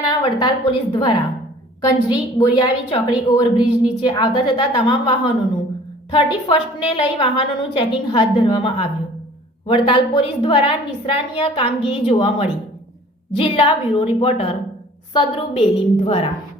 Vadtal police દ્વારા કંજરી, બોરિયાવી, ચોકડી, overbridge નીચે આવતા જતા તમામ વાહનોનું થર્ટી ફર્સ્ટને લઈ વાહનોનું ચેકિંગ હાથ ધરવામાં આવ્યું. વડતાલ પોલીસ દ્વારા નિસરાનીય કામગીરી જોવા મળી. જિલ્લા બ્યુરો રિપોર્ટર સદરુ બેલીમ દ્વારા.